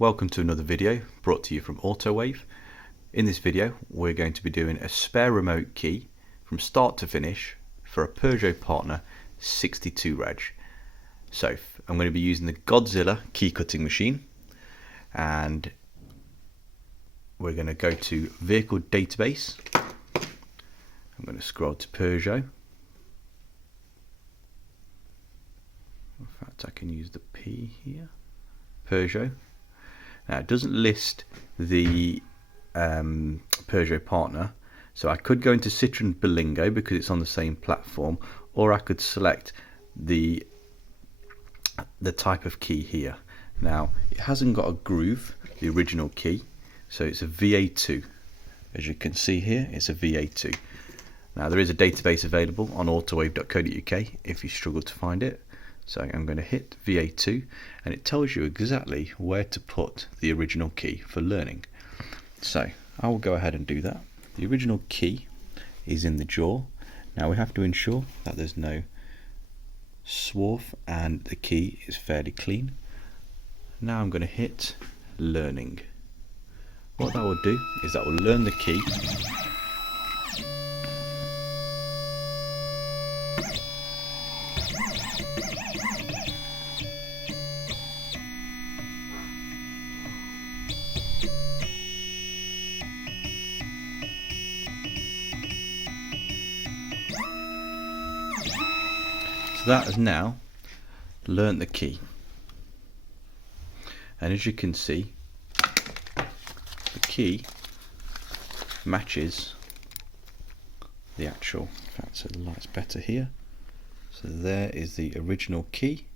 Welcome to another video brought to you from Autowave. In this video we're going to be doing a spare remote key from start to finish for a Peugeot Partner 62 reg. So I'm going to be using the Godzilla key cutting machine, and we're going to go to vehicle database. I'm going to scroll to Peugeot. In fact, I can use the P here. Peugeot. Now it doesn't list the Peugeot Partner, so I could go into Citroen Berlingo because it's on the same platform, or I could select the type of key here. Now it hasn't got a groove, the original key, so it's a VA2. As you can see here, it's a VA2. Now there is a database available on autowave.co.uk if you struggle to find it. So I'm going to hit VA2 and it tells you exactly where to put the original key for learning. So I will go ahead and do that. The original key is in the jaw. Now we have to ensure that there's no swarf and the key is fairly clean. Now I'm going to hit learning. What that will do is that will learn the key. So that has now learnt the key, and as you can see, the key matches the actual, in fact, so the light's better here. So there is the original key,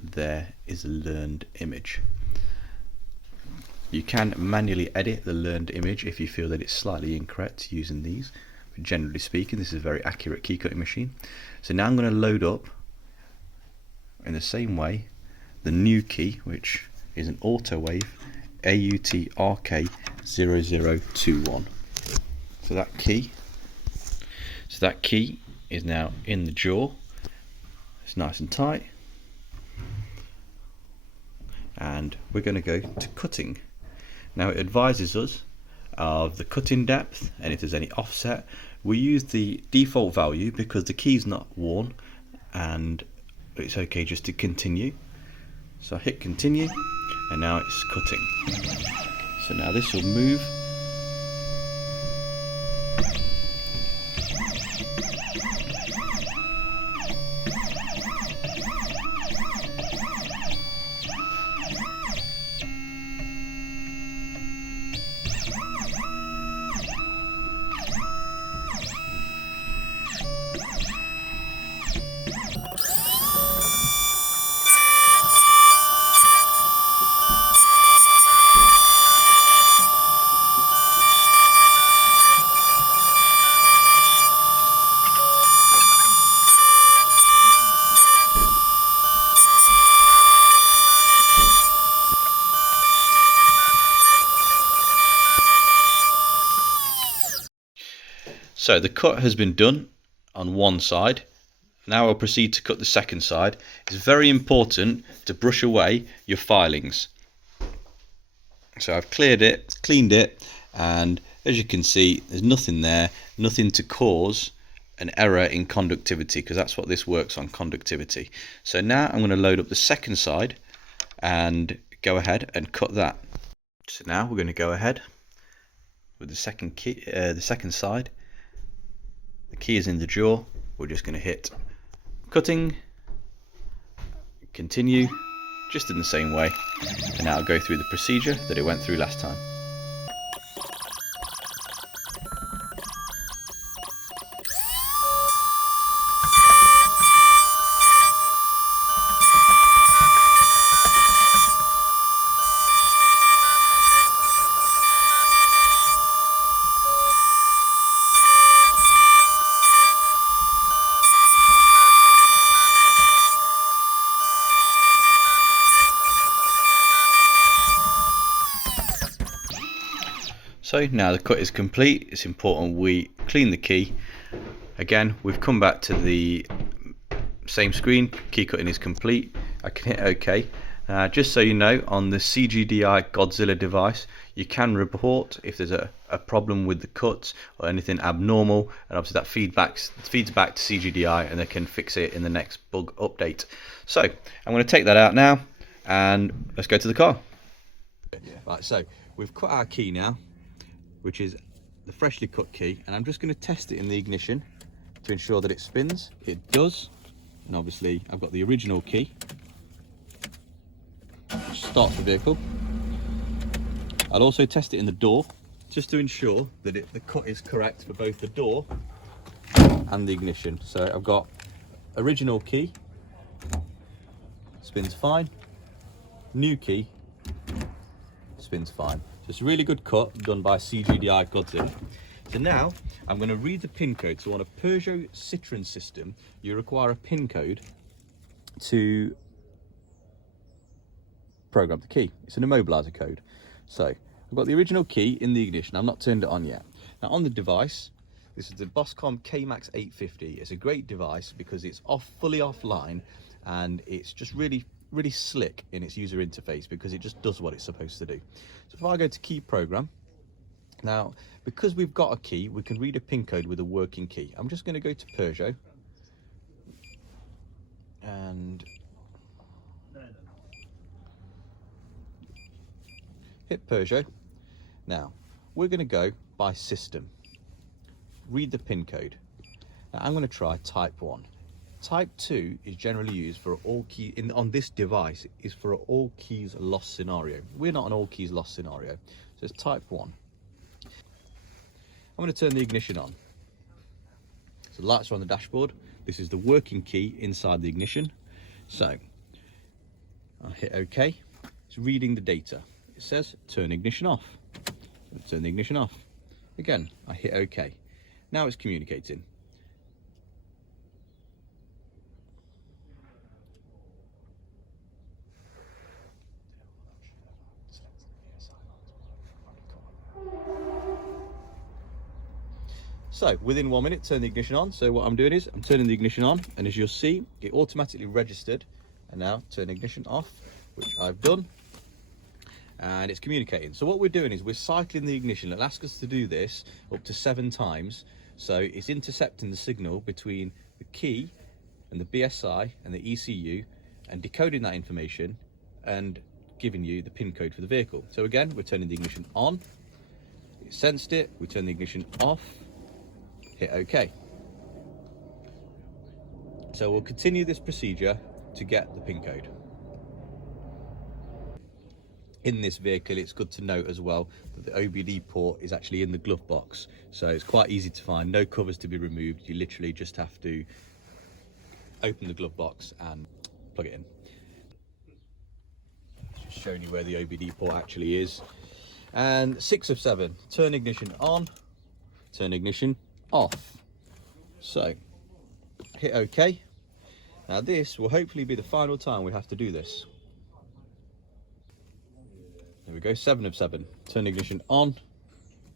there is a learned image. You can manually edit the learned image if you feel that it's slightly incorrect using these. Generally speaking, this is a very accurate key cutting machine. So now I'm going to load up in the same way the new key, which is an Autowave AUTRK0021. So that key is now in the jaw. It's nice and tight, and we're going to go to cutting. Now it advises us of the cutting depth, and if there's any offset. We use the default value because the key's not worn, and it's okay just to continue. So I hit continue, and now it's cutting. So now this will move. So the cut has been done on one side. Now I'll proceed to cut the second side. It's very important to brush away your filings. So I've cleaned it, and as you can see, there's nothing there, nothing to cause an error in conductivity, because that's what this works on, conductivity. So now I'm going to load up the second side and go ahead and cut that. So now we're going to go ahead with the second side. The key is in the jaw. We're just going to hit cutting, continue, just in the same way, and now I'll go through the procedure that it went through last time. So now the cut is complete. It's important we clean the key. Again, we've come back to the same screen. Key cutting is complete. I can hit OK. Just so you know, on the CGDI Godzilla device, you can report if there's a problem with the cuts or anything abnormal, and obviously that feeds back to CGDI and they can fix it in the next bug update. So I'm going to take that out now and let's go to the car. Right, so we've cut our key now, which is the freshly cut key, and I'm just going to test it in the ignition to ensure that it spins. It does, and obviously I've got the original key, which starts the vehicle. I'll also test it in the door, just to ensure that the cut is correct for both the door and the ignition. So I've got original key, spins fine, new key, spins fine. So it's a really good cut done by CGDI Godzilla. So now I'm going to read the pin code. So on a Peugeot Citroën system, you require a pin code to program the key. It's an immobilizer code. So I've got the original key in the ignition. I've not turned it on yet. Now on the device, this is the BossComm KMAX-850. It's a great device because it's fully offline, and it's just really slick in its user interface because it just does what it's supposed to do. So if I go to key program, now because we've got a key, we can read a pin code with a working key. I'm just going to go to Peugeot and hit Peugeot. Now we're going to go by system, read the pin code. Now I'm going to try type 1. Type 2 is generally used for all key on this device is for all keys lost scenario. We're not an all keys lost scenario, so it's type 1. I'm going to turn the ignition on. So the lights are on the dashboard. This is the working key inside the ignition. So I'll hit OK. It's reading the data. It says turn ignition off. Let's turn the ignition off. Again, I hit OK. Now it's communicating. So within 1 minute, turn the ignition on. So what I'm doing is I'm turning the ignition on, and as you'll see, it automatically registered. And now turn ignition off, which I've done, and it's communicating. So what we're doing is we're cycling the ignition. It'll ask us to do this up to 7 times. So it's intercepting the signal between the key and the BSI and the ECU and decoding that information and giving you the pin code for the vehicle. So again, we're turning the ignition on. It sensed it. We turn the ignition off. Hit OK. So we'll continue this procedure to get the pin code. In this vehicle, it's good to note as well that the OBD port is actually in the glove box, so it's quite easy to find. No covers to be removed. You literally just have to open the glove box and plug it in. Just showing you where the OBD port actually is. And 6 of 7, turn ignition on, turn ignition off. So hit OK. Now this will hopefully be the final time we have to do this. There we go, 7 of 7. Turn ignition on,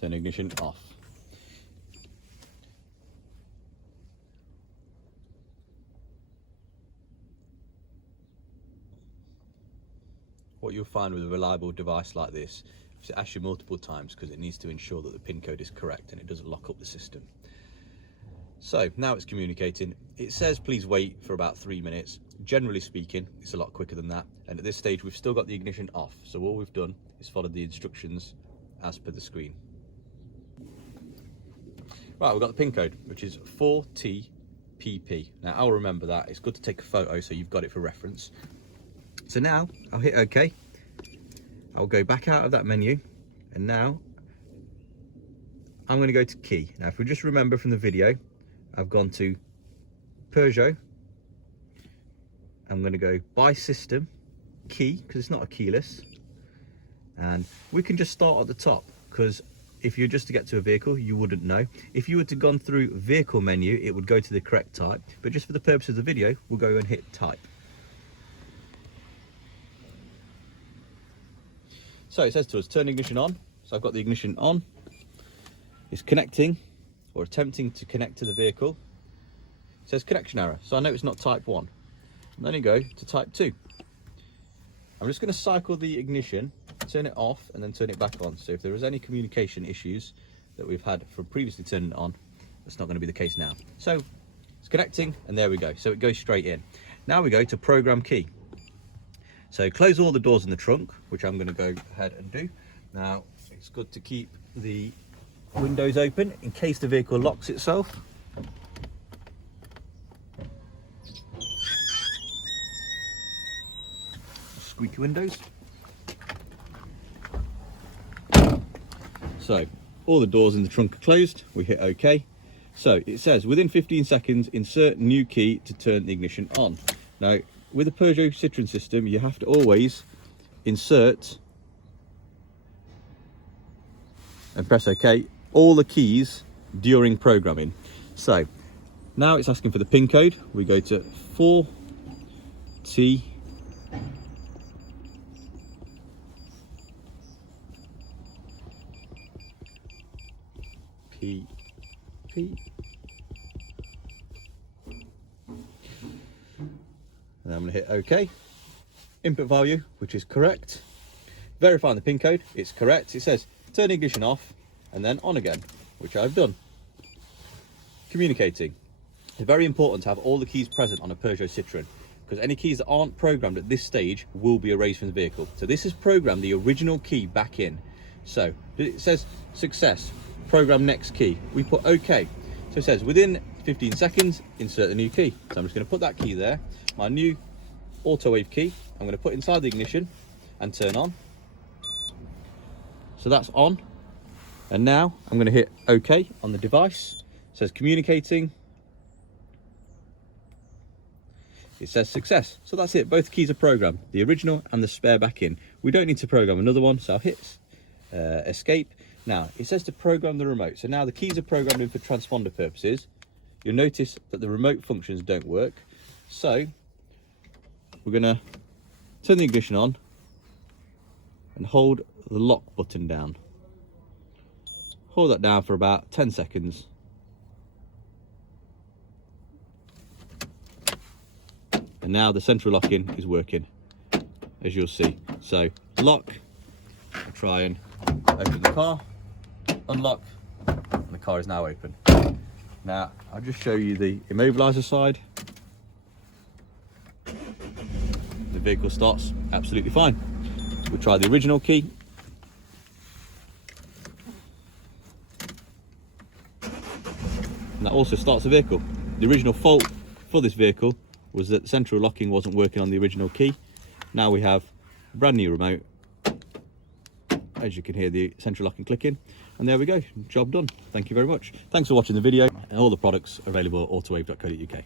turn ignition off. What you'll find with a reliable device like this is it asks you multiple times because it needs to ensure that the pin code is correct and it doesn't lock up the system. So now it's communicating. It says please wait for about 3 minutes. Generally speaking, it's a lot quicker than that. And at this stage, we've still got the ignition off. So all we've done is followed the instructions as per the screen. Right, we've got the pin code, which is 4TPP. Now I'll remember that. It's good to take a photo so you've got it for reference. So now I'll hit OK. I'll go back out of that menu, and now I'm going to go to key. Now if we just remember from the video, I've gone to Peugeot. I'm going to go by system, key, because it's not a keyless. And we can just start at the top, because if you're just to get to a vehicle, you wouldn't know. If you were to gone through vehicle menu, it would go to the correct type. But just for the purpose of the video, we'll go and hit type. So it says to us, turn ignition on. So I've got the ignition on. It's connecting, or attempting to connect to the vehicle. It says connection error, so I know it's not type 1. And then you go to type 2. I'm just going to cycle the ignition, turn it off, and then turn it back on. So if there is any communication issues that we've had from previously turning it on, that's not going to be the case now. So it's connecting, and there we go. So it goes straight in. Now we go to program key. So close all the doors in the trunk, which I'm going to go ahead and do. Now it's good to keep the windows open in case the vehicle locks itself. Squeaky windows. So all the doors in the trunk are closed. We hit OK. So it says within 15 seconds insert new key to turn the ignition on. Now with a Peugeot Citroën system you have to always insert and press OK all the keys during programming. So now it's asking for the pin code. We go to 4T P. And I'm going to hit OK. Input value, which is correct. Verifying the pin code, it's correct. It says turn ignition off and then on again, which I've done. Communicating. It's very important to have all the keys present on a Peugeot Citroën, because any keys that aren't programmed at this stage will be erased from the vehicle. So this has programmed the original key back in. So it says success, program next key. We put OK. So it says within 15 seconds, insert the new key. So I'm just going to put that key there, my new Autowave key. I'm going to put inside the ignition and turn on. So that's on. And now I'm going to hit OK on the device. It says communicating. It says success. So that's it. Both keys are programmed, the original and the spare back in. We don't need to program another one, so I'll hit escape. Now it says to program the remote. So now the keys are programmed in for transponder purposes. You'll notice that the remote functions don't work. So we're going to turn the ignition on and hold the lock button down. Hold that down for about 10 seconds. And now the central locking is working, as you'll see. So lock, I'll try and open the car, unlock, and the car is now open. Now I'll just show you the immobilizer side. The vehicle starts absolutely fine. We'll try the original key. And that also starts the vehicle. The original fault for this vehicle was that the central locking wasn't working on the original key. Now we have a brand new remote. As you can hear the central locking clicking. And there we go, job done. Thank you very much. Thanks for watching the video. And all the products are available at autowave.co.uk.